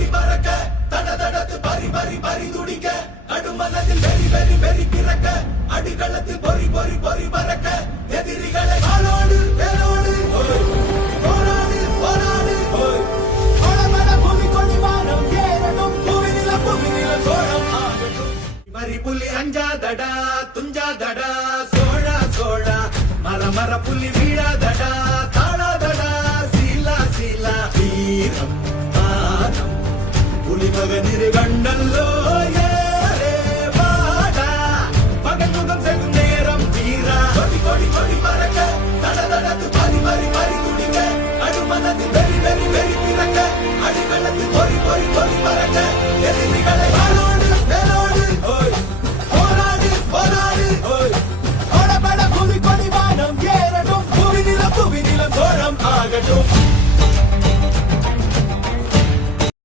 கொடி பறக்க தடதடத்து பறி பறி பறி துடிக்க கடுமனதில் வெறி வெறி வெறி பிறக்க அடிகளத்தில் பொறி பொறி பொறி பறக்க எதிரிகளை காலோடு வேலோடு போராடு போராடு கொடமன பூமி கொடி வானம் ஏறணும் புவிநில சோழம் ஆகட்டும் மரி புலி அஞ்சாதடா துஞ்சாதடா சோழா சோழா மர மர புலி வீழாதடா தாழாதடா சீலா சீலா வீரம் மானம் புலி மகனிரு கண்டல்லோ